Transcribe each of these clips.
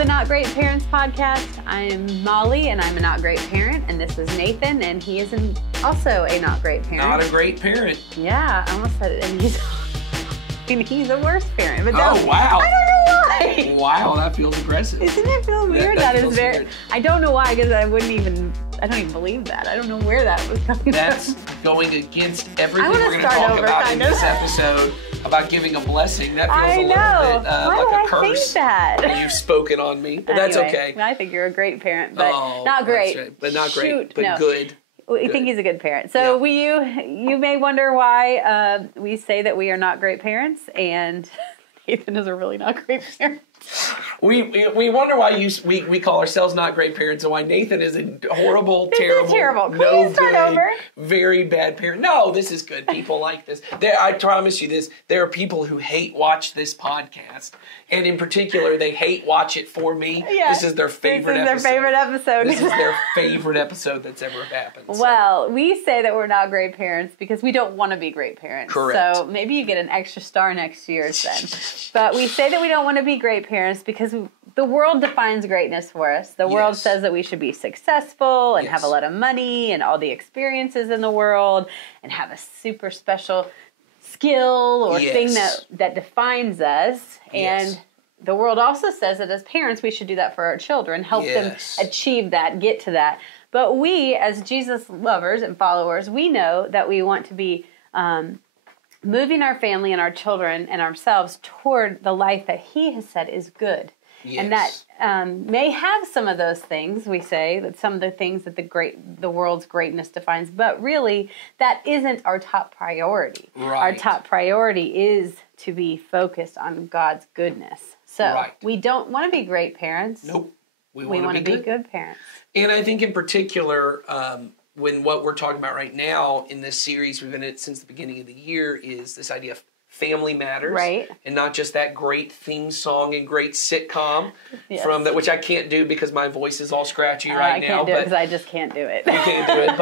the Not Great Parents podcast. I'm Molly, and I'm a not great parent, and this is Nathan, and he is also a not great parent. Not a great parent. Yeah, I almost said it, and he's a worse parent. But oh, wow. I don't know why. Wow, that feels aggressive. Isn't it feel weird? That is feels very. weird. I don't know why, because I don't even believe that. I don't know where that was coming That's from. going against everything I wanna we're going to start talk over, about in kind of. this episode about giving a blessing. That feels I a little know. bit Why like did a I curse. think that? You've spoken on me, but that's Anyway, okay. I think you're a great parent, but Oh, not great. that's right. But not great, Shoot, but no. good. We Good. think he's a good parent. So Yeah. you may wonder why we say that we are not great parents, and Nathan is a really not great parent. We wonder why we call ourselves not great parents and why Nathan is a horrible, This is terrible. Can no we start good, over? very bad parent. No, this is good. People like this. I promise you this. There are people who hate watch this podcast, and in particular, they hate watch it for me. Yeah. This is their favorite episode. This is their favorite episode. This is their favorite episode that's ever happened. So. Well, we say that we're not great parents because we don't want to be great parents. Correct. So maybe you get an extra star next year then. But we say that we don't want to be great parents because the world defines greatness for us. The world Yes. says that we should be successful and Yes. have a lot of money and all the experiences in the world and have a super special skill or Yes. thing that defines us. And Yes. the world also says that as parents, we should do that for our children, help Yes. them achieve that, get to that. But we, as Jesus lovers and followers, we know that we want to be moving our family and our children and ourselves toward the life that He has said is good. Yes. And that may have some of those things, we say, that some of the things that the world's greatness defines, but really that isn't our top priority. Right. Our top priority is to be focused on God's goodness. So Right. we don't want to be great parents. Nope. We want to be good parents. And I think in particular, when what we're talking about right now in this series, we've been in it since the beginning of the year, is this idea of family matters. Right. And not just that great theme song and great sitcom Yes. from that, which I can't do because my voice is all scratchy right I now. can't do it because I just can't do it. You can't do it.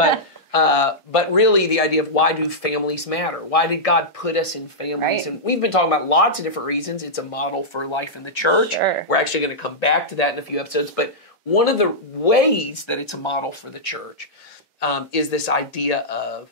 But really the idea of why do families matter? Why did God put us in families? Right. And we've been talking about lots of different reasons. It's a model for life in the church. Sure. We're actually going to come back to that in a few episodes. But one of the ways that it's a model for the church is this idea of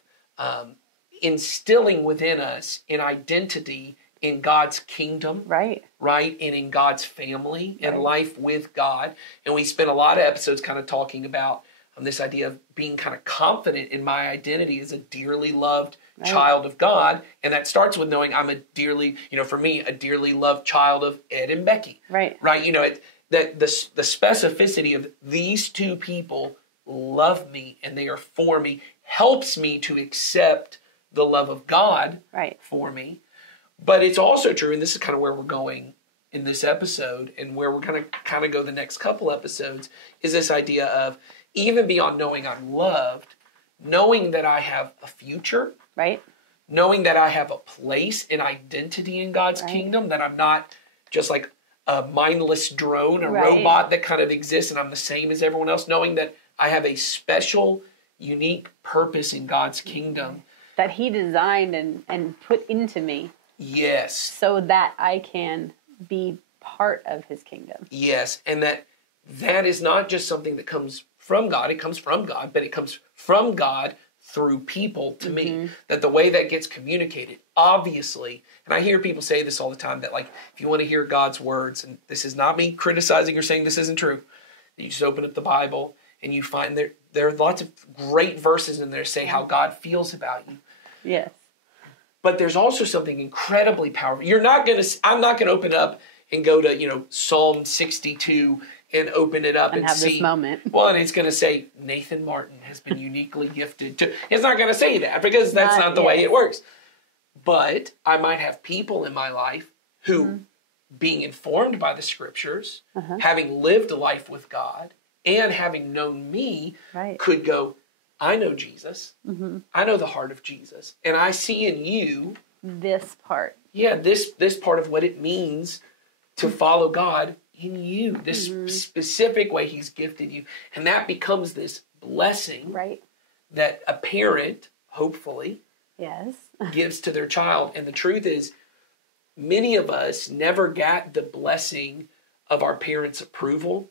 instilling within us an identity in God's kingdom, Right. right? And in God's family and Right. life with God. And we spent a lot of episodes kind of talking about this idea of being kind of confident in my identity as a dearly loved Right. child of God. And that starts with knowing I'm a dearly, for me, a dearly loved child of Ed and Becky. Right. Right? That the specificity of these two people love me and they are for me helps me to accept the love of God Right. for me. But it's also true, and this is kind of where we're going in this episode and where we're going to kind of go the next couple episodes, is this idea of even beyond knowing I'm loved, knowing that I have a future, Right. knowing that I have a place and identity in God's Right. kingdom, that I'm not just like a mindless drone, a Right. robot that kind of exists and I'm the same as everyone else, knowing that I have a special, unique purpose in God's kingdom. That He designed and put into me Yes. so that I can be part of His kingdom. Yes, and that is not just something that comes from God. It comes from God, but it comes from God through people to me. That the way that gets communicated, obviously, and I hear people say this all the time, that like, if you want to hear God's words, and this is not me criticizing or saying this isn't true, you just open up the Bible and you find there are lots of great verses in there that say how God feels about you. Yes. But there's also something incredibly powerful. I'm not going to open up and go to, Psalm 62 and open it up and have see. this moment. Well, and it's going to say Nathan Martin has been uniquely gifted to. It's not going to say that because that's not the way it works. But I might have people in my life who, being informed by the scriptures, having lived a life with God, and having known me, Right. could go, I know Jesus. I know the heart of Jesus. And I see in you, This part. this part of what it means to follow God in you, this specific way He's gifted you. And that becomes this blessing Right. that a parent, hopefully, Yes. gives to their child. And the truth is, many of us never got the blessing of our parents' approval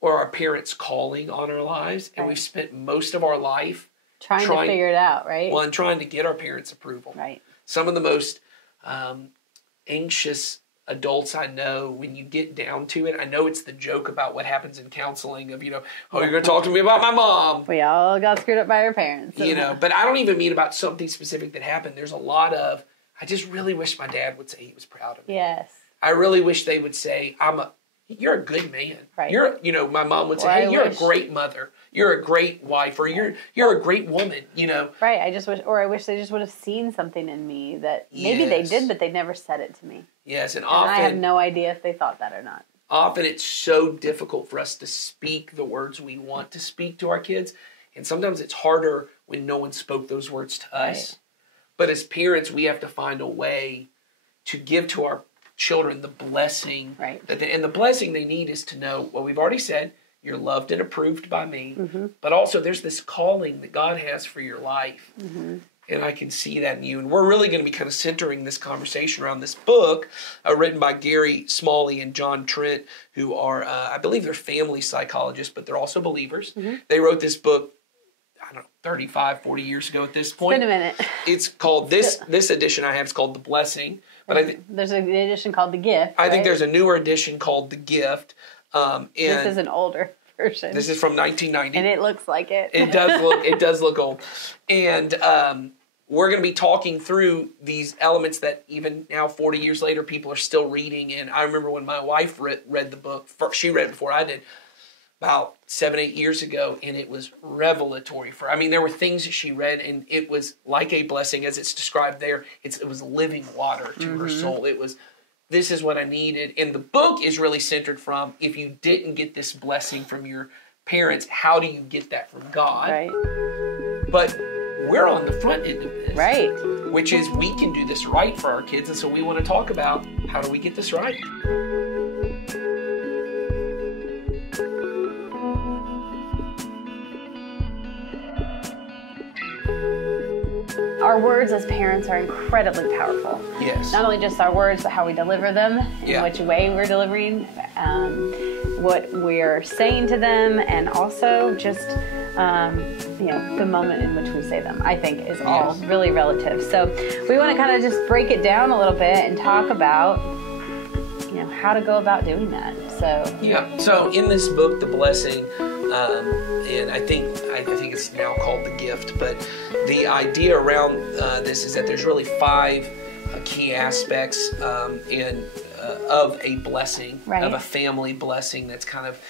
or our parents' calling on our lives. And we've spent most of our life trying to figure it out, right? Well, and trying to get our parents' approval. Right. Some of the most anxious adults I know, when you get down to it, I know it's the joke about what happens in counseling of, you're going to talk to me about my mom. We all got screwed up by our parents. But I don't even mean about something specific that happened. There's a lot of, I just really wish my dad would say he was proud of me. Yes. I really wish they would say, you're a good man. Right. My mom would say, you're a great mother. You're a great wife, or you're a great woman, Right. I wish they just would have seen something in me that maybe they did, but they never said it to me. Yes, and often I have no idea if they thought that or not. Often it's so difficult for us to speak the words we want to speak to our kids, and sometimes it's harder when no one spoke those words to us. Right. But as parents, we have to find a way to give to our children the blessing. Right. And the blessing they need is to know what we've already said. You're loved and approved by me. But also there's this calling that God has for your life. And I can see that in you. And we're really going to be kind of centering this conversation around this book written by Gary Smalley and John Trent, who are, I believe they're family psychologists, but they're also believers. They wrote this book, I don't know, 35, 40 years ago at this point. It's been a minute. It's called, this edition I have is called The Blessing. But there's an edition called The Gift. I think there's a newer edition called The Gift. And this is an older version. This is from 1990. And it looks like it. It does look old. And we're going to be talking through these elements that even now, 40 years later, people are still reading. And I remember when my wife read the book, she read it before I did, about 7-8 years ago, and it was revelatory there were things that she read, and it was like a blessing as it's described there. It was living water to her soul. It was, this is what I needed. And the book is really centered from, if you didn't get this blessing from your parents, how do you get that from God? Right. But we're on the front end of this. Right. Which is, we can do this right for our kids. And so we want to talk about, how do we get this right? Our words as parents are incredibly powerful. Yes. Not only just our words, but how we deliver them, in which way we're delivering, what we're saying to them, and also just the moment in which we say them, I think, is all really relative. So we want to kind of just break it down a little bit and talk about how to go about doing that. So in this book, The Blessing, and I think it's now called The Gift, but the idea around this is that there's really 5 key aspects of a blessing, of a family blessing that's kind of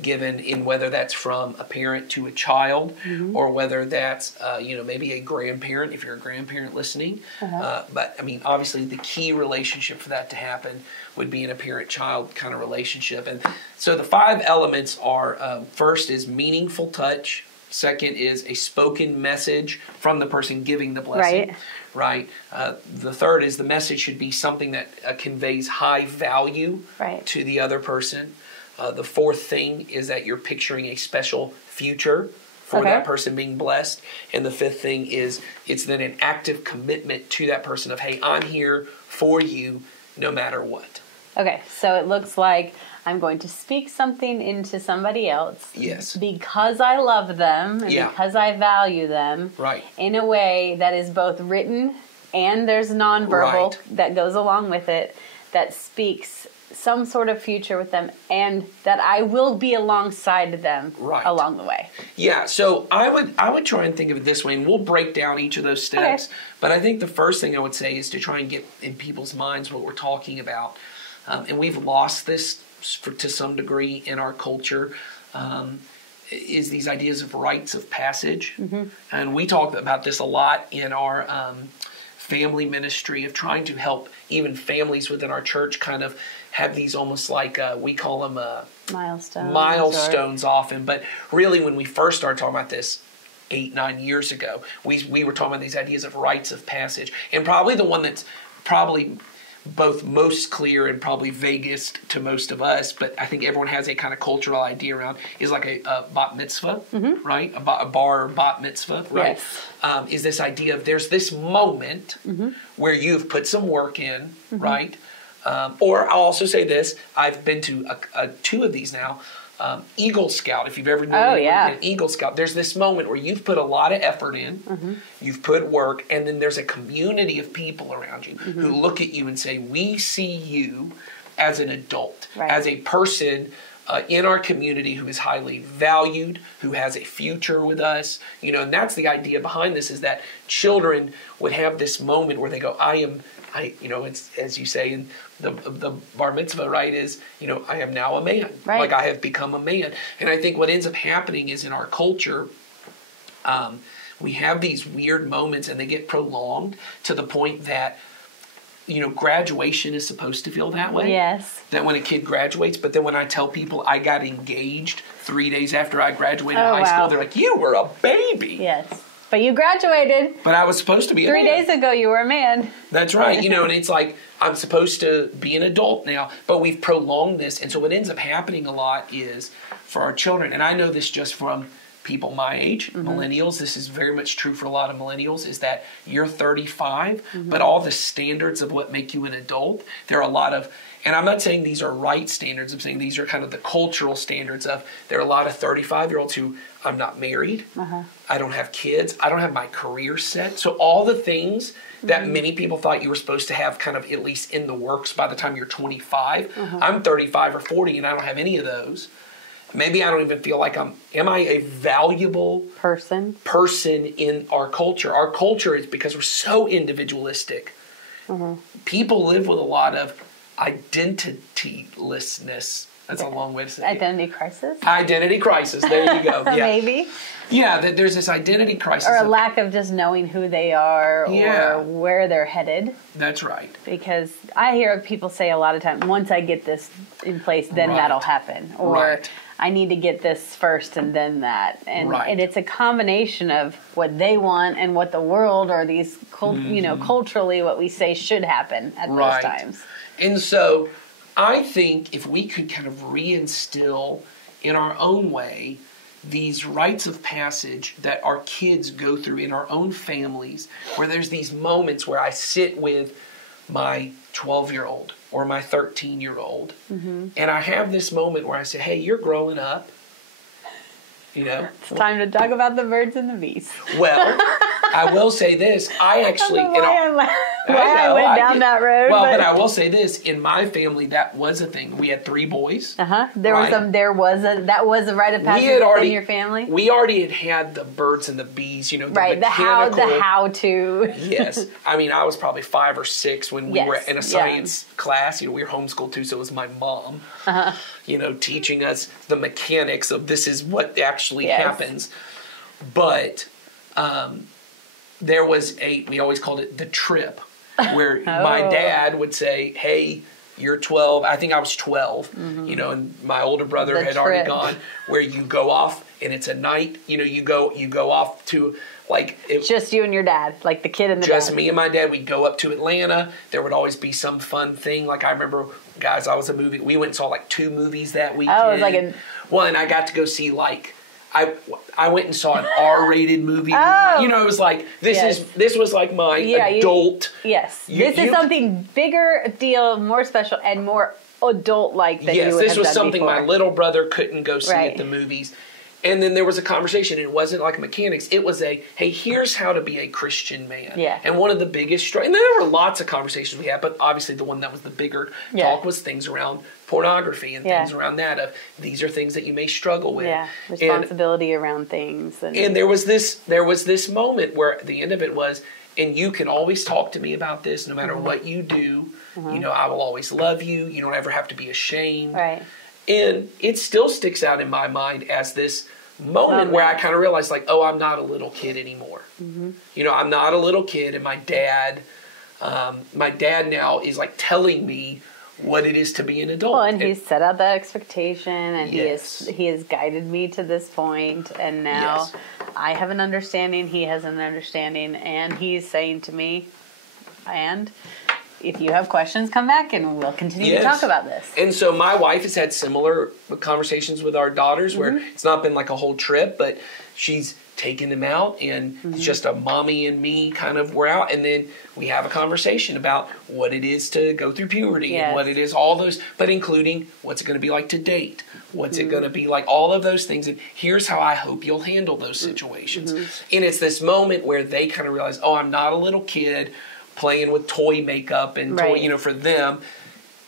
given, in whether that's from a parent to a child, or whether that's maybe a grandparent, if you're a grandparent listening. But obviously the key relationship for that to happen would be in a parent-child kind of relationship. And so the 5 elements are, first is meaningful touch. Second is a spoken message from the person giving the blessing. Right. The third is the message should be something that conveys high value to the other person. The fourth thing is that you're picturing a special future for that person being blessed. And the fifth thing is it's then an active commitment to that person of, hey, I'm here for you no matter what. Okay, so it looks like I'm going to speak something into somebody else. Yes. Because I love them and because I value them. Right. In a way that is both written and there's nonverbal that goes along with it, that speaks some sort of future with them, and that I will be alongside them along the way. Yeah, so I would try and think of it this way, and we'll break down each of those steps. Okay. But I think the first thing I would say is to try and get in people's minds what we're talking about. And we've lost this to some degree in our culture, is these ideas of rites of passage. And we talk about this a lot in our family ministry, of trying to help even families within our church kind of have these almost like, we call them milestones often. But really, when we first started talking about this 8-9 years ago, we were talking about these ideas of rites of passage. And probably the one that's probably both most clear and probably vaguest to most of us, but I think everyone has a kind of cultural idea around, is like a bat mitzvah, right? A bar or bat mitzvah, right? Yes. Is this idea of there's this moment where you've put some work in, right? Or I'll also say this: I've been to two of these now. Eagle Scout, if you've ever known an Eagle Scout, there's this moment where you've put a lot of effort in, you've put work, and then there's a community of people around you who look at you and say, we see you as an adult, as a person in our community who is highly valued, who has a future with us, and that's the idea behind this, is that children would have this moment where they go, it's, as you say in the bar mitzvah, right, is, I am now a man. Right. Like I have become a man. And I think what ends up happening is in our culture, we have these weird moments and they get prolonged to the point that, graduation is supposed to feel that way. Yes. That when a kid graduates, but then when I tell people I got engaged 3 days after I graduated high school, they're like, you were a baby. Yes. But you graduated. But I was supposed to be a man. 3 days ago, you were a man. That's right. And it's like, I'm supposed to be an adult now, but we've prolonged this. And so what ends up happening a lot is for our children, and I know this just from people my age, millennials, this is very much true for a lot of millennials, is that you're 35, but all the standards of what make you an adult, there are a lot of, and I'm not saying these are right standards, I'm saying these are kind of the cultural standards of, there are a lot of 35-year-olds who, I'm not married, I don't have kids, I don't have my career set. So all the things that many people thought you were supposed to have kind of at least in the works by the time you're 25, I'm 35 or 40 and I don't have any of those. Maybe I don't even feel like am I a valuable person in our culture? Our culture is, because we're so individualistic, people live with a lot of identitylessness. That's a long way to say Identity crisis? Identity crisis. There you go. Yeah. Maybe. Yeah, there's this identity crisis. Or a lack of just knowing who they are or where they're headed. That's right. Because I hear people say a lot of times, once I get this in place, then that'll happen. Or I need to get this first and then that. And it's a combination of what they want and what the world or these, culturally what we say should happen at those times. And so I think if we could kind of reinstill in our own way these rites of passage that our kids go through in our own families, where there's these moments where I sit with my 12-year-old or my 13-year-old, and I have this moment where I say, hey, you're growing up, It's time to talk about the birds and the bees. Well, I will say this. I actually... I went down that road. Well, but I will say this. In my family, that was a thing. We had 3 boys. That was a rite of passage in your family? We already had the birds and the bees, the how to. Yes. I mean, I was probably 5 or 6 when we were in a science class. We were homeschooled too, so it was my mom, teaching us the mechanics of this is what actually happens. But there was we always called it the trip, where my dad would say, hey, you're 12. I think I was 12, and my older brother had already gone, where you go off and it's a night, you go off to it's just you and your dad, like the kid and the just dad. Me and my dad. We'd go up to Atlanta. There would always be some fun thing. Like I remember, guys, we went and saw 2 movies that weekend. Oh, it was well, and I got to go see I went and saw an R-rated movie. Oh. It was this was like my adult. This is something bigger deal, more special, and more adult-like than you would have done this was something before. my little brother couldn't go see at the movies. And then there was a conversation. It wasn't like mechanics. It was hey, here's how to be a Christian man. Yeah. And one of the biggest, and there were lots of conversations we had, but obviously the one that was the bigger talk was things around pornography and things around that. Of these are things that you may struggle with. Yeah, responsibility around things. And there was this moment where the end of it was, and you can always talk to me about this no matter what you do. I will always love you. You don't ever have to be ashamed. Right. And it still sticks out in my mind as this moment where I kind of realized, I'm not a little kid anymore. I'm not a little kid, and my dad now is telling me what it is to be an adult. Well, and he's set out that expectation, and he has guided me to this point, and now I have an understanding, he has an understanding, and he's saying to me, and if you have questions, come back and we'll continue to talk about this. And so my wife has had similar conversations with our daughters where it's not been like a whole trip, but she's taking them out, and it's just a mommy and me kind of, we're out, and then we have a conversation about what it is to go through puberty and what it is, all those, but including what's it going to be like to date, what's it going to be like, all of those things, and here's how I hope you'll handle those situations. And it's this moment where they kind of realize, oh, I'm not a little kid playing with toy makeup and toy, you know, for them.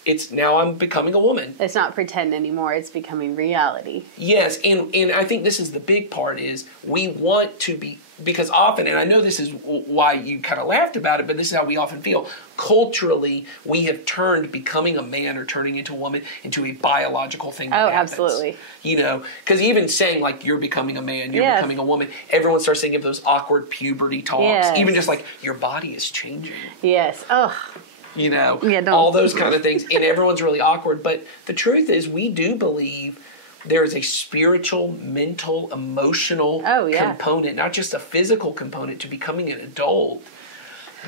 It's now I'm becoming a woman. It's not pretend anymore. It's becoming reality. Yes, and I think this is the big part is we want to be, because often, and I know this is why you kind of laughed about it, but this is how we often feel. Culturally, we have turned becoming a man or turning into a woman into a biological thing. Oh, absolutely. You know, because even saying like you're becoming a man, you're becoming a woman, everyone starts thinking of those awkward puberty talks. Even just like your body is changing. Yes. Oh. You know, all those kind of things. And everyone's really awkward. But the truth is we do believe there is a spiritual, mental, emotional component, not just a physical component to becoming an adult,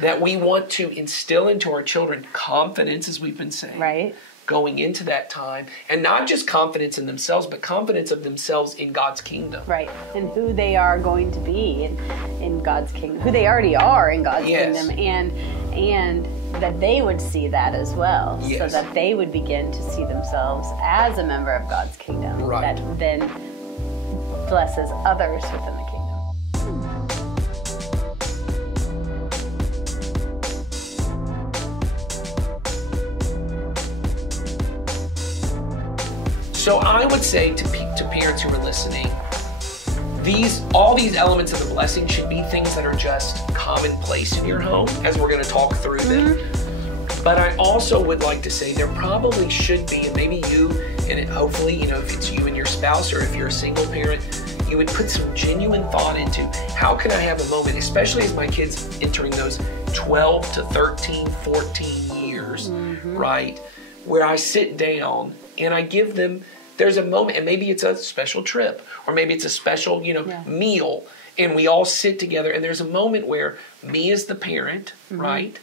that we want to instill into our children confidence, as we've been saying, going into that time. And not just confidence in themselves, but confidence of themselves in God's kingdom. Right. And who they are going to be in God's kingdom, who they already are in God's kingdom, and that they would see that as well, so that they would begin to see themselves as a member of God's kingdom that then blesses others within the kingdom. So I would say to parents who are listening, all these elements of the blessing should be things that are just commonplace in your home, as we're going to talk through them. But I also would like to say there probably should be, and maybe you, and hopefully, you know, if it's you and your spouse, or if you're a single parent, you would put some genuine thought into how can I have a moment, especially as my kids entering those 12 to 13, 14 years, right, where I sit down and I give them, there's a moment, and maybe it's a special trip, or maybe it's a special, you know, meal, and we all sit together, and there's a moment where me as the parent, right,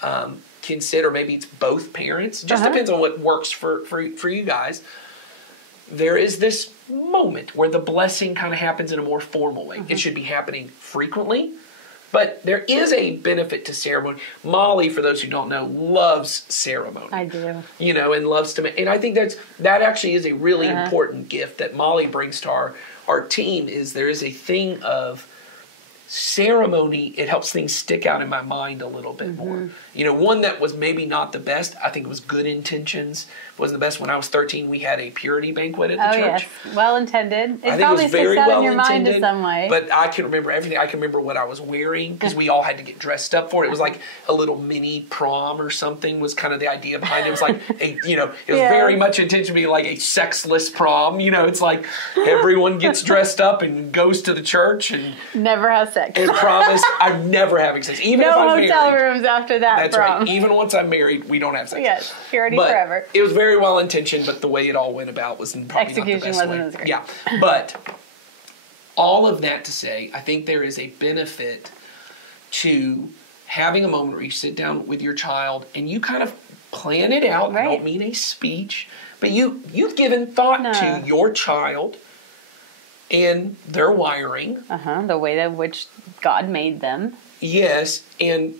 can sit, or maybe it's both parents, just depends on what works for you guys. There is this moment where the blessing kind of happens in a more formal way. It should be happening frequently, but there is a benefit to ceremony. Molly, for those who don't know, loves ceremony. I do. You know, and loves to, and I think that actually is a really important gift that Molly brings to our team, is there is a thing of ceremony. It helps things stick out in my mind a little bit more. You know, one that was maybe not the best, I think it was Good Intentions, wasn't the best. When I was 13, we had a purity banquet at the church. Yes, well intended. I think it was very well in your mind in some way. But I can remember everything. I can remember what I was wearing, because we all had to get dressed up for it. It was like a little mini prom or something was kind of the idea behind it. It was like it was very much intended to be like a sexless prom. You know, it's like everyone gets dressed up and goes to the church and never has sex. And promise I'm never having sex. Even if I'm married. No hotel rooms after that. That's right. Even once I'm married, we don't have sex. Yes, purity forever. It was very well intentioned, but the way it all went about was probably execution not the best wasn't way. as great. Yeah, but all of that to say, I think there is a benefit to having a moment where you sit down with your child and you kind of plan it out. I don't mean a speech, but you've given thought to your child and their wiring. The way in which God made them. Yes, and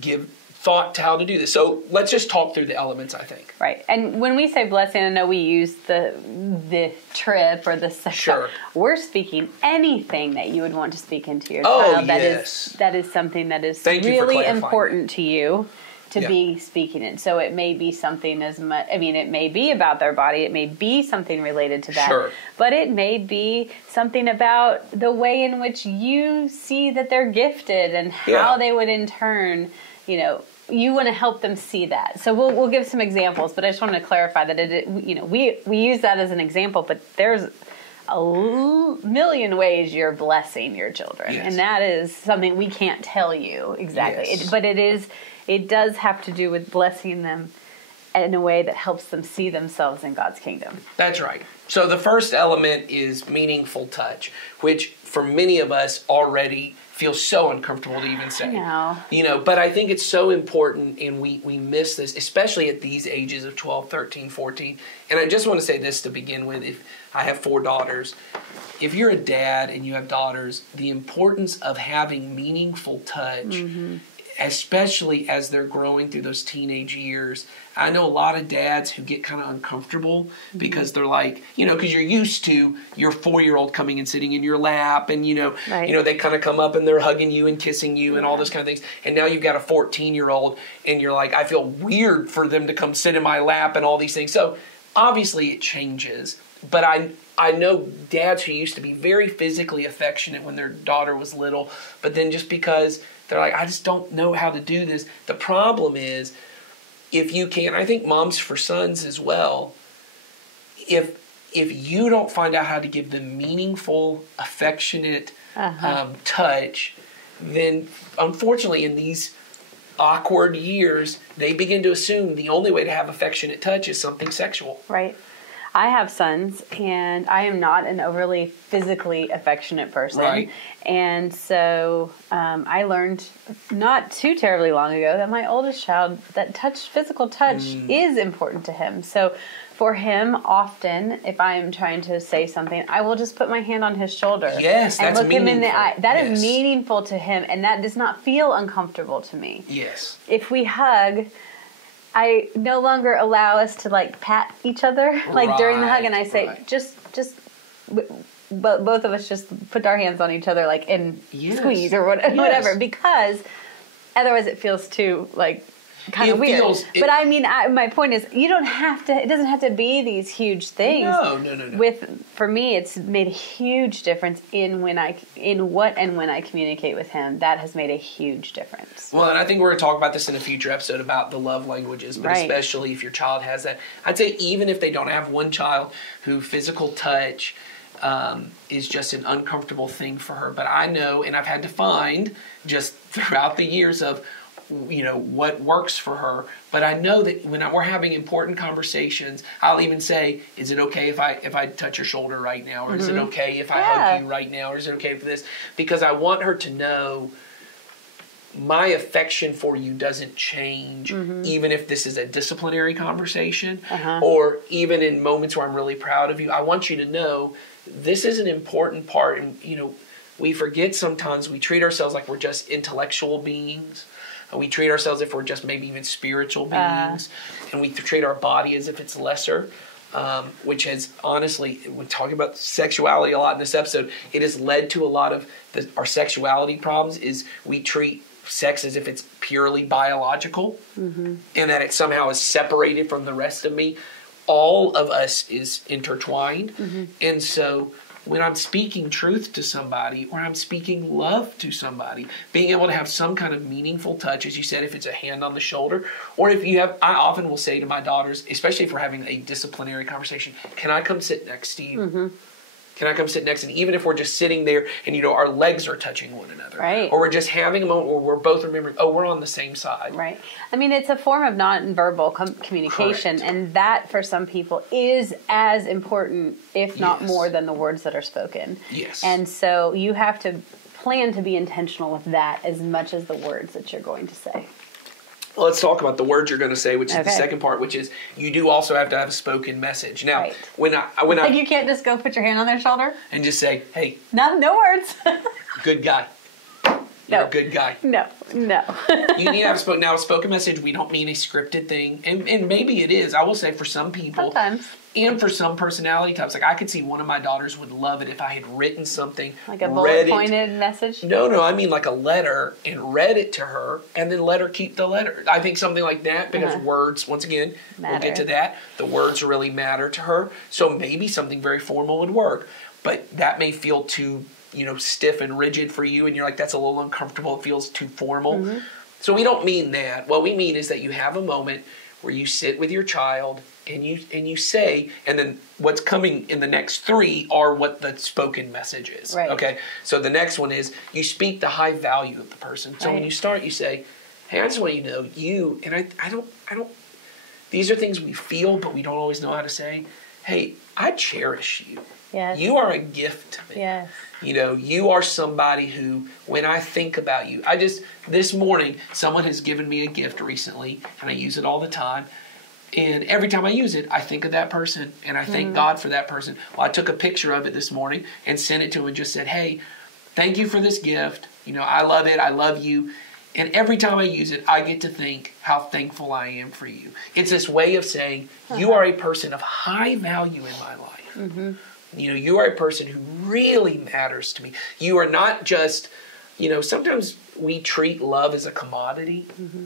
give thought to how to do this. So let's just talk through the elements, I think. Right. And when we say blessing, I know we use the trip or the sex. Sure. We're speaking anything that you would want to speak into your child. That is something that is really important to you to be speaking in. So it may be something as much, I mean, it may be about their body. It may be something related to that. Sure. But it may be something about the way in which you see that they're gifted and how they would in turn, you know, you want to help them see that. So we'll give some examples, but I just want to clarify that we use that as an example, but there's a million ways you're blessing your children, and that is something we can't tell you exactly. But it does have to do with blessing them in a way that helps them see themselves in God's kingdom. That's right. So the first element is meaningful touch, which for many of us already feels so uncomfortable to even say. I know. But I think it's so important, and we miss this, especially at these ages of 12, 13, 14. And I just want to say this to begin with. If I have 4 daughters, if you're a dad and you have daughters, the importance of having meaningful touch, especially as they're growing through those teenage years. I know a lot of dads who get kind of uncomfortable because they're like, because you're used to your 4-year-old coming and sitting in your lap, and they kind of come up and they're hugging you and kissing you and all those kind of things. And now you've got a 14-year-old and you're like, I feel weird for them to come sit in my lap and all these things. So obviously it changes, but I know dads who used to be very physically affectionate when their daughter was little, but then just because they're like, I just don't know how to do this. The problem is, if you can, I think moms for sons as well, if you don't find out how to give them meaningful, affectionate touch, then unfortunately in these awkward years, they begin to assume the only way to have affectionate touch is something sexual. Right. I have sons, and I am not an overly physically affectionate person. Right. And so I learned not too terribly long ago that my oldest child, that physical touch is important to him. So for him, often, if I am trying to say something, I will just put my hand on his shoulder. Yes, and that's look him in the eye. That yes. is meaningful to him, and that does not feel uncomfortable to me. Yes. If we hug, I no longer allow us to pat each other during the hug, and I say but both of us just put our hands on each other and squeeze or whatever, because otherwise it feels too kind of weird. But I mean, my point is, you don't have to. It doesn't have to be these huge things. No. For me, it's made a huge difference in when I communicate with him. That has made a huge difference. Well, and I think we're going to talk about this in a future episode about the love languages, but especially if your child has that. I'd say even if they don't have one child who physical touch is just an uncomfortable thing for her. But I know, and I've had to find just throughout the years of what works for her. But I know that when we're having important conversations, I'll even say, is it okay if I touch your shoulder right now? Or is it okay if I hug you right now? Or is it okay for this? Because I want her to know my affection for you doesn't change, even if this is a disciplinary conversation, or even in moments where I'm really proud of you. I want you to know this is an important part. And, we forget sometimes we treat ourselves like we're just intellectual beings. We treat ourselves if we're just maybe even spiritual beings, and we treat our body as if it's lesser, which has honestly, we're talking about sexuality a lot in this episode, it has led to a lot of our sexuality problems is we treat sex as if it's purely biological, and that it somehow is separated from the rest of me. All of us is intertwined, and so when I'm speaking truth to somebody or I'm speaking love to somebody, being able to have some kind of meaningful touch, as you said, if it's a hand on the shoulder, or if you have, I often will say to my daughters, especially if we're having a disciplinary conversation, can I come sit next to you? Can I come sit next to you? Even if we're just sitting there and, our legs are touching one another. Right. Or we're just having a moment where we're both remembering, we're on the same side. Right. I mean, it's a form of nonverbal communication. Correct. And that, for some people, is as important, if not more, than the words that are spoken. Yes. And so you have to plan to be intentional with that as much as the words that you're going to say. Well, let's talk about the words you're going to say, which is the second part, which is you do also have to have a spoken message. Now, when I you can't just go put your hand on their shoulder and just say, "Hey, no words, good guy." You're a good guy. No. You need to have a spoken message. We don't mean a scripted thing, and maybe it is. I will say for some people, sometimes, and for some personality types, I could see one of my daughters would love it if I had written something, like a bullet-pointed message. No, I mean like a letter, and read it to her, and then let her keep the letter. I think something like that, because words, once again, we'll get to that. The words really matter to her, so maybe something very formal would work, but that may feel too stiff and rigid for you, and you're like, that's a little uncomfortable, it feels too formal. So we don't mean that. What we mean is that you have a moment where you sit with your child and you say, and then what's coming in the next 3 are what the spoken message is. Right. Okay. So the next one is you speak the high value of the person. So when you start, you say, hey, I just want you to know you, and I don't, these are things we feel, but we don't always know how to say. Hey, I cherish you. Yes. You are a gift to me. Yes. You know, you are somebody who, when I think about you, this morning, someone has given me a gift recently, and I use it all the time. And every time I use it, I think of that person, and I thank God for that person. Well, I took a picture of it this morning and sent it to him and just said, hey, thank you for this gift. You know, I love it. I love you. And every time I use it, I get to think how thankful I am for you. It's this way of saying, you are a person of high value in my life. Mm-hmm. You know, you are a person who really matters to me. You are not just, you know, sometimes we treat love as a commodity. Mm-hmm.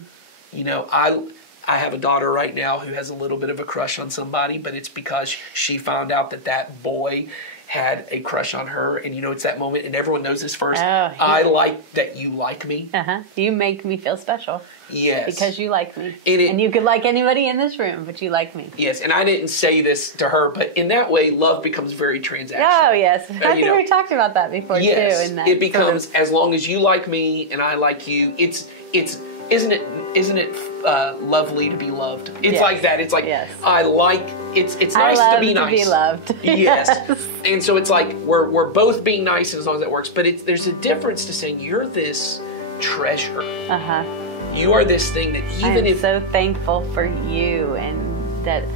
You know, I have a daughter right now who has a little bit of a crush on somebody, but it's because she found out that boy had a crush on her. And, you know, it's that moment, and everyone knows this first. I like that you like me. You make me feel special. Yes. Because you like me. And you could like anybody in this room, but you like me. Yes, and I didn't say this to her, but in that way, love becomes very transactional. Oh, yes. I think we talked about that before, too. In that it becomes, as long as you like me and I like you, isn't it lovely to be loved? It's like that. It's like, I like, it's nice to be nice. Be loved. Yes. And so it's like, we're both being nice as long as that works. But there's a difference to saying, you're this treasure. You are this thing that even I'm so thankful for you, and that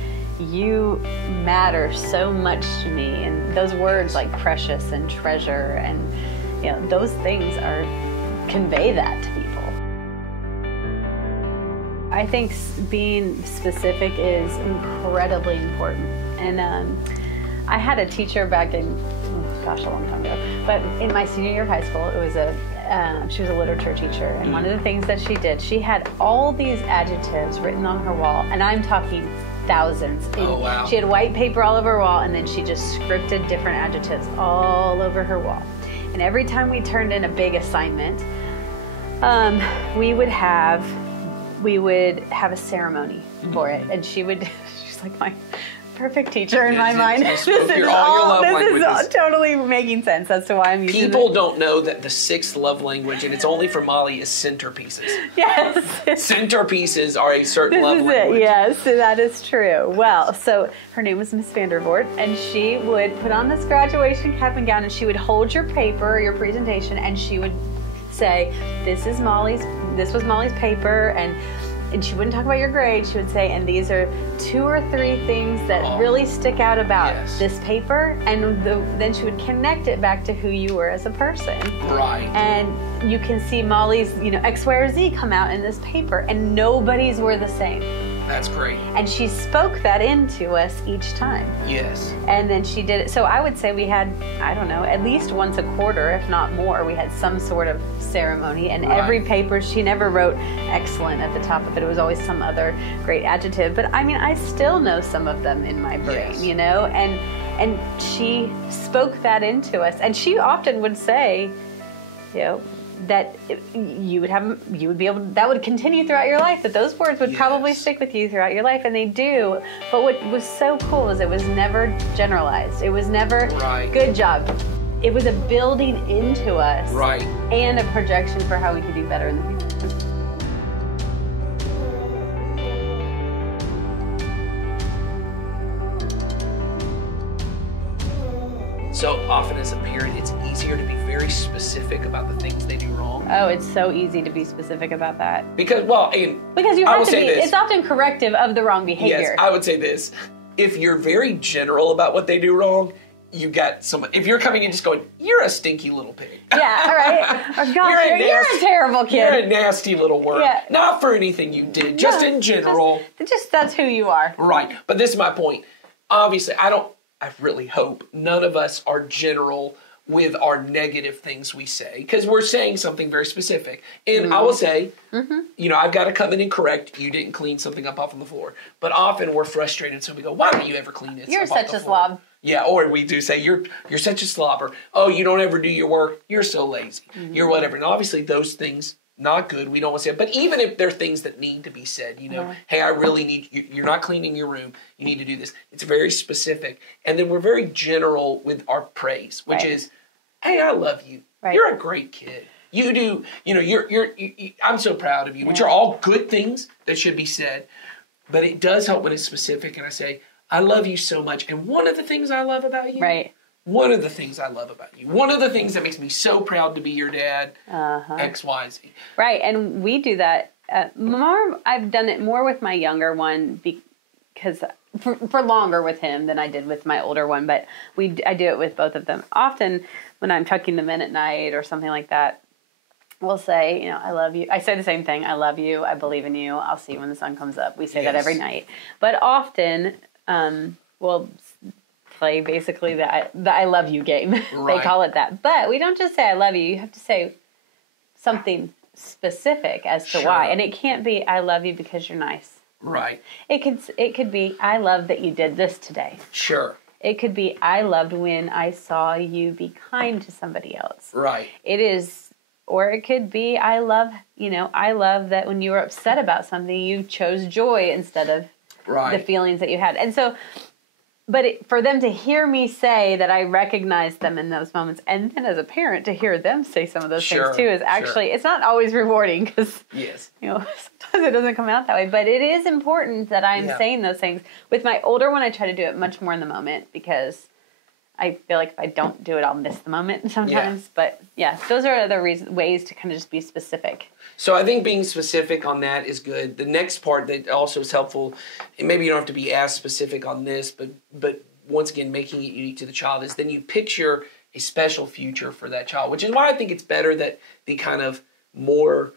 you matter so much to me. And those words like precious and treasure, and, you know, those things convey that to people. I think being specific is incredibly important. And I had a teacher back in, a long time ago, but in my senior year of high school, it was she was a literature teacher. And one of the things that she did, she had all these adjectives written on her wall, and I'm talking thousands. Oh, wow. She had white paper all over her wall, and then she just scripted different adjectives all over her wall. And every time we turned in a big assignment, we would have a ceremony for it, and she's like my perfect teacher in my mind. This is totally making sense as to why I'm using People don't know that the 6th love language, and it's only for Molly, is centerpieces. Yes. Centerpieces are a certain love language. Yes, that is true. Well, so her name was Miss Vandervoort, and she would put on this graduation cap and gown, and she would hold your paper, your presentation, and she would say, this was Molly's paper, and she wouldn't talk about your grade. She would say, and these are 2 or 3 things that really stick out about this paper, and then she would connect it back to who you were as a person. Right. And you can see Molly's, X, Y, or Z come out in this paper, and nobody's were the same. That's great. And she spoke that into us each time. Yes. And then she did it. So I would say we had, I don't know, at least once a quarter, if not more, we had some sort of ceremony. And every paper, she never wrote excellent at the top of it. It was always some other great adjective. But I mean, I still know some of them in my brain, And she spoke that into us. And she often would say, that you would be able to, that would continue throughout your life, that those words would probably stick with you throughout your life, and they do. But what was so cool is it was never generalized. It was never good job. It was a building into us, and a projection for how we could do better in the future. So often as a parent, it's easier to be very specific about the things they do wrong. Oh, it's so easy to be specific about that. Because you have to be, it's often corrective of the wrong behavior. Yes, I would say this. If you're very general about what they do wrong, you got someone. If you're coming in just going, you're a stinky little pig. Yeah, right. Oh, gosh, you're a terrible kid. You're a nasty little worm. Yeah. Not for anything you did, just in general. Just that's who you are. Right. But this is my point. Obviously, I really hope none of us are general with our negative things we say, because we're saying something very specific. And I will say, I've got to come in and correct, you didn't clean something up off on the floor. But often we're frustrated, so we go, why don't you ever clean it? You're such a slob. Yeah, or we do say, you're such a slobber. Oh, you don't ever do your work. You're so lazy. You're whatever. And obviously those things, not good. We don't want to say it. But even if there are things that need to be said, hey, I really need you. You're not cleaning your room. You need to do this. It's very specific. And then we're very general with our praise, which is, hey, I love you. Right. You're a great kid. You do, I'm so proud of you, which are all good things that should be said. But it does help when it's specific. And I say, I love you so much. And one of the things I love about you, one of the things I love about you, one of the things that makes me so proud to be your dad, X, Y, Z. Right, and we do that more. I've done it more with my younger one because for longer with him than I did with my older one, but I do it with both of them. Often when I'm tucking them in at night or something like that, we'll say, you know, I love you. I say the same thing. I love you. I believe in you. I'll see you when the sun comes up. We say that every night. But often we'll play basically the I love you game. Right. They call it that. But we don't just say I love you. You have to say something specific as to why. And it can't be I love you because you're nice. Right. It could be I love that you did this today. Sure. It could be I loved when I saw you be kind to somebody else. Right. It is, or it could be I love that when you were upset about something, you chose joy instead of the feelings that you had. And so, but for them to hear me say that I recognize them in those moments, and then as a parent to hear them say some of those things too, is actually, it's not always rewarding because, sometimes it doesn't come out that way. But it is important that I'm saying those things. With my older one, I try to do it much more in the moment because I feel like if I don't do it, I'll miss the moment sometimes. Yeah. But yeah, those are the ways to kind of just be specific. So I think being specific on that is good. The next part that also is helpful, and maybe you don't have to be as specific on this, but once again, making it unique to the child, is then you picture a special future for that child, which is why I think it's better that the kind of more,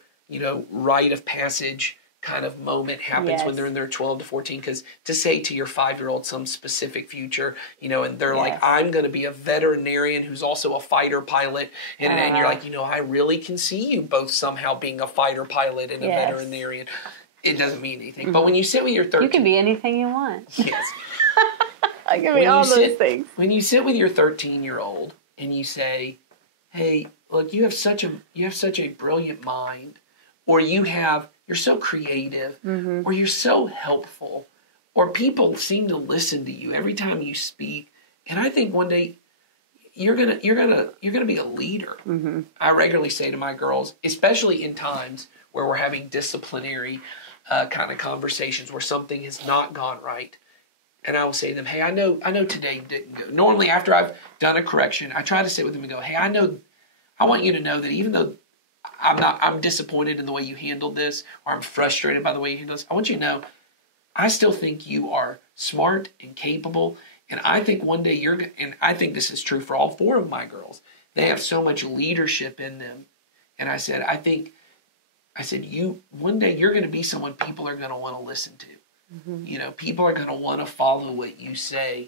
rite of passage kind of moment happens when they're in their 12 to 14, because to say to your 5-year-old some specific future, and they're like, I'm going to be a veterinarian who's also a fighter pilot, and you're like, I really can see you both somehow being a fighter pilot and a veterinarian. It doesn't mean anything. Mm-hmm. But when you sit with your 13... You can be anything you want. Yes. I can be all those things. When you sit with your 13-year-old and you say, hey, look, you have such a brilliant mind, or you're so creative, or you're so helpful, or people seem to listen to you every time you speak. And I think one day you're gonna be a leader. Mm-hmm. I regularly say to my girls, especially in times where we're having disciplinary kind of conversations where something has not gone right, and I will say to them, hey, I know today didn't go. Normally after I've done a correction, I try to sit with them and go, hey, I want you to know that even though I'm disappointed in the way you handled this, or I'm frustrated by the way you handled this, I want you to know I still think you are smart and capable, and I think one day and I think this is true for all 4 of my girls, they have so much leadership in them. And I said, one day you're going to be someone people are going to want to listen to. Mm-hmm. People are going to want to follow what you say.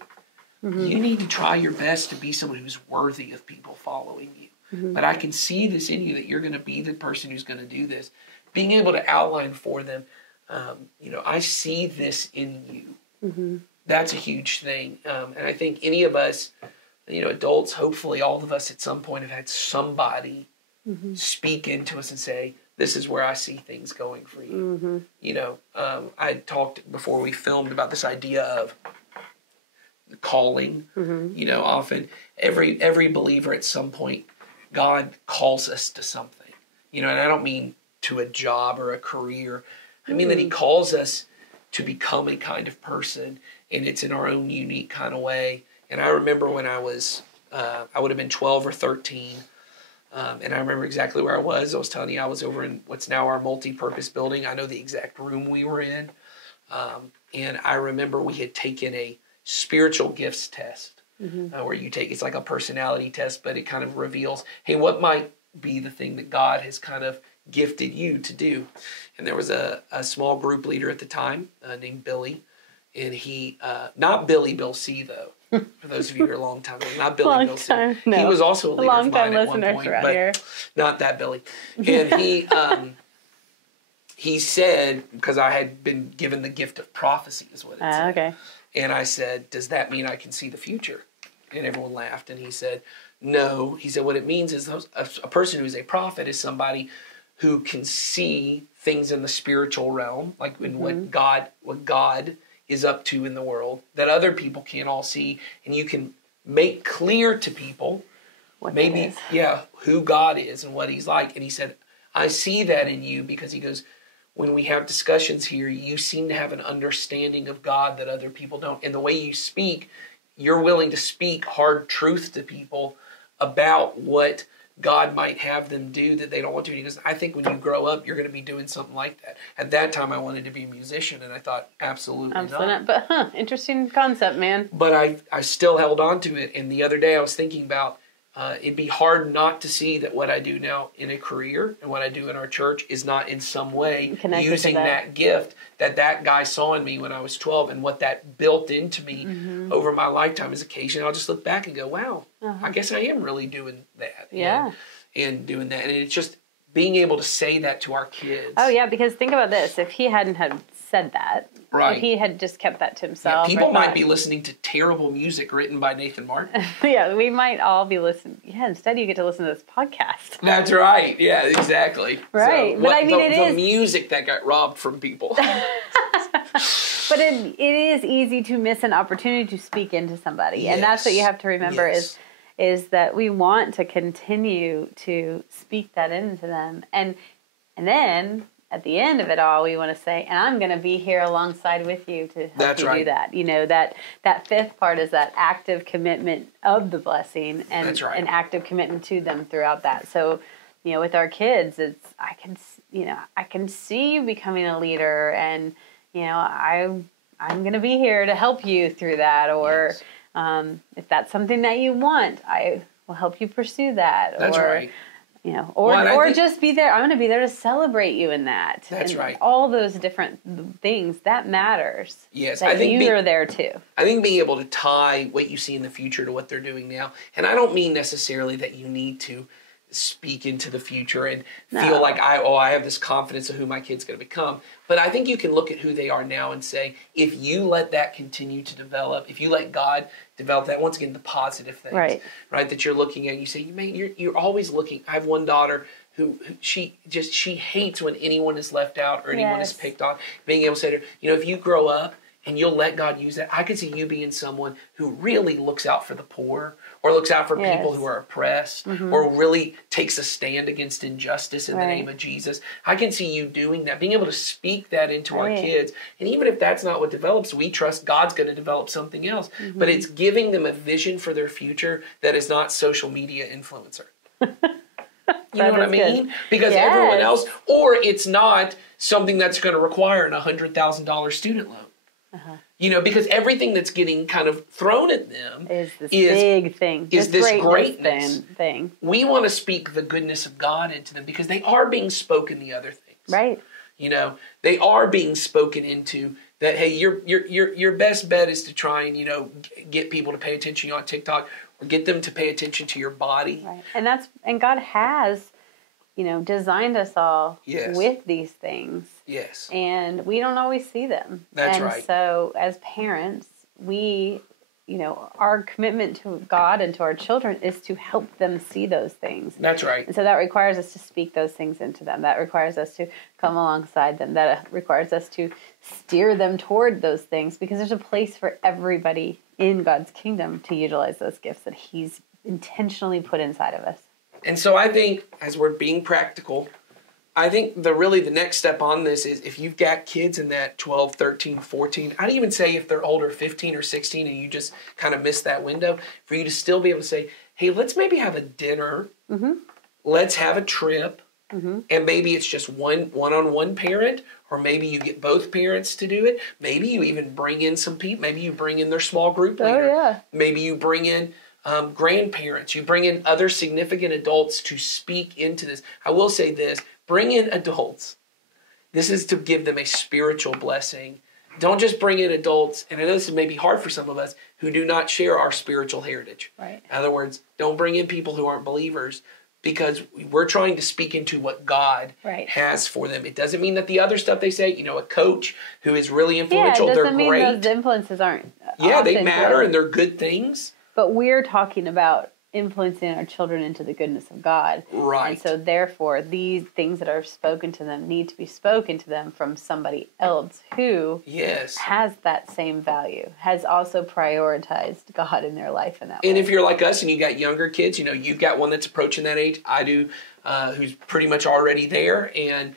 Mm-hmm. You need to try your best to be someone who's worthy of people following you. Mm-hmm. But I can see this in you, that you're going to be the person who's going to do this. Being able to outline for them, I see this in you. Mm-hmm. That's a huge thing. And I think any of us, adults, hopefully all of us at some point have had somebody speak into us and say, this is where I see things going for you. Mm-hmm. I talked before we filmed about this idea of calling. Mm-hmm. Often every believer at some point, God calls us to something, and I don't mean to a job or a career. I mean that he calls us to become a kind of person, and it's in our own unique kind of way. And I remember when I was, I would have been 12 or 13, and I remember exactly where I was. I was telling you I was over in what's now our multi-purpose building. I know the exact room we were in, and I remember we had taken a spiritual gifts test. Mm-hmm. Where you take, it's like a personality test, but it kind of reveals, hey, what might be the thing that God has kind of gifted you to do? And there was a small group leader at the time named Billy, and he, not Billy Bill C, though, for those of you who are a long time, not Billy Bill C. No. He was also a leader of mine at one point, but here. Not that Billy. And he said, because I had been given the gift of prophecy is what it said. Okay. And I said, does that mean I can see the future? And everyone laughed. And he said, no. He said, what it means is a person who is a prophet is somebody who can see things in the spiritual realm, like in what God is up to in the world, that other people can't all see. And you can make clear to people who God is and what he's like. And he said, I see that in you, because he goes, when we have discussions here, you seem to have an understanding of God that other people don't. And the way you speak, you're willing to speak hard truth to people about what God might have them do that they don't want to. Because I think when you grow up, you're going to be doing something like that. At that time, I wanted to be a musician, and I thought, absolutely not. But interesting concept, man. But I still held on to it. And the other day, I was thinking about it'd be hard not to see that what I do now in a career and what I do in our church is not in some way using that gift that guy saw in me when I was 12, and what that built into me over my lifetime. Is occasionally I'll just look back and go, wow, I guess I am really doing that. Yeah. And doing that. And it's just being able to say that to our kids. Oh, yeah, because think about this. If he hadn't had said that, right. if he had just kept that to himself. Yeah, people might be listening to terrible music written by Nathan Martin. Yeah, we might all be listening. Yeah, instead you get to listen to this podcast. That's right. Yeah, exactly. Right. So, but I mean, the music that got robbed from people. But it is easy to miss an opportunity to speak into somebody. Yes. And that's what you have to remember is that we want to continue to speak that into them. And then at the end of it all, we want to say, and I'm going to be here alongside with you to help you do that. You know, that fifth part is that active commitment of the blessing and an active commitment to them throughout that. So, you know, with our kids, I can see you becoming a leader, and, you know, I'm going to be here to help you through that. Or if that's something that you want, I will help you pursue that. That's right. You know, or just be there. I'm going to be there to celebrate you in that. That's right. All those different things that matters. Yes, I think you're there too. I think being able to tie what you see in the future to what they're doing now, and I don't mean necessarily that you need to speak into the future and feel like I have this confidence of who my kid's going to become. But I think you can look at who they are now and say, if you let that continue to develop, if you let God develop that, once again, the positive things, right that you're looking at, you say, you're always looking. I have one daughter who she hates when anyone is left out or anyone is picked on. Being able to say to her, you know, if you grow up and you'll let God use that, I could see you being someone who really looks out for the poor, or looks out for people who are oppressed, or really takes a stand against injustice in the name of Jesus. I can see you doing that, being able to speak that into our kids. And even if that's not what develops, we trust God's going to develop something else. But it's giving them a vision for their future that is not social media influencer. You know what I mean? Good. Because everyone else, or it's not something that's going to require a $100,000 student loan. You know, because everything that's getting kind of thrown at them is this big thing. Is this greatness thing. We want to speak the goodness of God into them because they are being spoken the other things. Right. You know, they are being spoken into that, hey, your best bet is to try and, you know, get people to pay attention on TikTok or get them to pay attention to your body. Right. And God has, you know, designed us all with these things. Yes. And we don't always see them. That's right. And so as parents, we, you know, our commitment to God and to our children is to help them see those things. That's right. And so that requires us to speak those things into them. That requires us to come alongside them. That requires us to steer them toward those things, because there's a place for everybody in God's kingdom to utilize those gifts that He's intentionally put inside of us. And so I think, as we're being practical, I think the next step on this is, if you've got kids in that 12, 13, 14, I'd even say if they're older, 15 or 16, and you just kind of miss that window, for you to still be able to say, hey, let's maybe have a dinner. Let's have a trip. And maybe it's just one-on-one parent, or maybe you get both parents to do it. Maybe you even bring in some people. Maybe you bring in their small group leader. Maybe you bring in grandparents. You bring in other significant adults to speak into this. I will say this. Bring in adults. This is to give them a spiritual blessing. Don't just bring in adults, and I know this may be hard for some of us, who do not share our spiritual heritage. Right. In other words, don't bring in people who aren't believers, because we're trying to speak into what God has for them. It doesn't mean that the other stuff they say, you know, a coach who is really influential, they're great. Yeah, it doesn't mean those influences aren't they matter good. And they're good things. But we're talking about influencing our children into the goodness of God. Right. And so therefore, these things that are spoken to them need to be spoken to them from somebody else who has that same value, has also prioritized God in their life in that way. And if you're like us and you got younger kids, you know, you've got one that's approaching that age. I do, who's pretty much already there. And,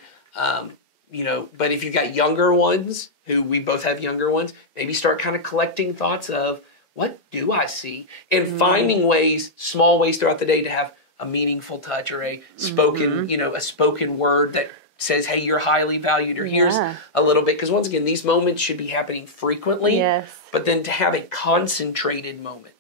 you know, but if you've got younger ones, who we both have younger ones, maybe start kind of collecting thoughts of, what do I see? And finding ways, small ways throughout the day to have a meaningful touch or a spoken, a spoken word that says, hey, you're highly valued, or here's a little bit. Because once again, these moments should be happening frequently. Yes. But then to have a concentrated moment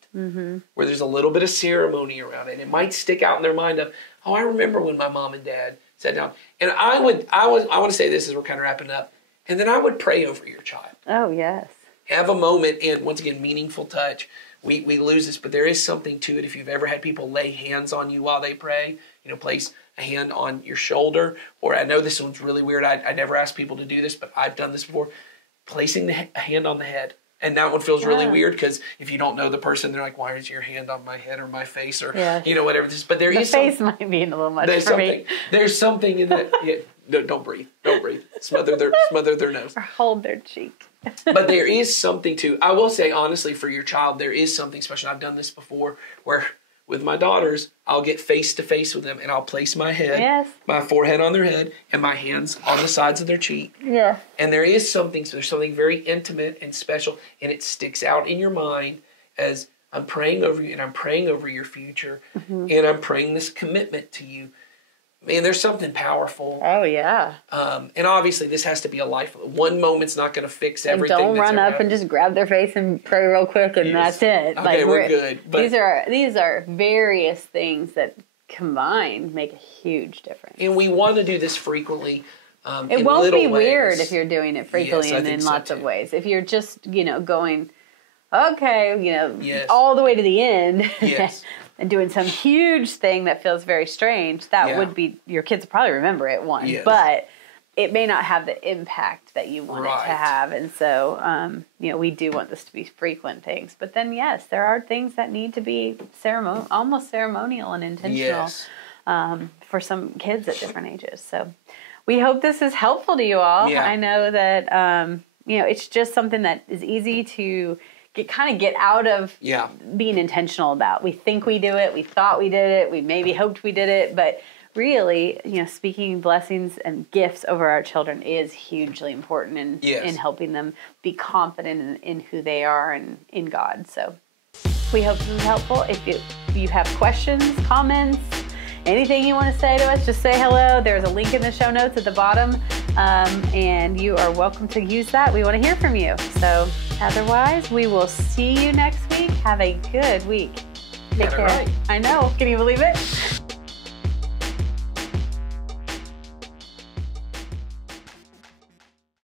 where there's a little bit of ceremony around it, it might stick out in their mind of, oh, I remember when my mom and dad sat down. And I want to say this as we're kind of wrapping up. And then I would pray over your child. Oh, yes. Have a moment, and once again, meaningful touch. We lose this, but there is something to it. If you've ever had people lay hands on you while they pray, place a hand on your shoulder, or I know this one's really weird. I never ask people to do this, but I've done this before. Placing a hand on the head. And that one feels really weird because if you don't know the person, they're like, why is your hand on my head or my face or, whatever this is. But there is the face might be a little much for me. There's something in that. Yeah, no, don't breathe. Don't breathe. Smother their nose. Or hold their cheek. But there is something to, I will say honestly, for your child, there is something special. I've done this before where with my daughters, I'll get face to face with them and I'll place my head, my forehead on their head, and my hands on the sides of their cheek. Yeah. And there's something very intimate and special, and it sticks out in your mind as I'm praying over you and I'm praying over your future and I'm praying this commitment to you. Man, there's something powerful. Oh, yeah. And obviously, this has to be a life. One moment's not going to fix everything. And don't run up and just grab their face and pray real quick, and that's it. Okay, we're good. But these are various things that combined make a huge difference. And we want to do this frequently. It won't be weird if you're doing it frequently and in lots of ways. If you're just, going, okay, all the way to the end. Yes. And doing some huge thing that feels very strange, that would be, your kids will probably remember it but it may not have the impact that you want it to have. And so, we do want this to be frequent things. But then, yes, there are things that need to be almost ceremonial and intentional for some kids at different ages. So we hope this is helpful to you all. Yeah. I know that, it's just something that is easy to get out of being intentional about. We think we do it. We thought we did it. We maybe hoped we did it. But really, speaking blessings and gifts over our children is hugely important in helping them be confident in who they are and in God. So we hope this is helpful. If you have questions, comments, anything you want to say to us, just say hello. There's a link in the show notes at the bottom. And you are welcome to use that. We want to hear from you. So otherwise, we will see you next week. Have a good week. Take care. Right. I know. Can you believe it?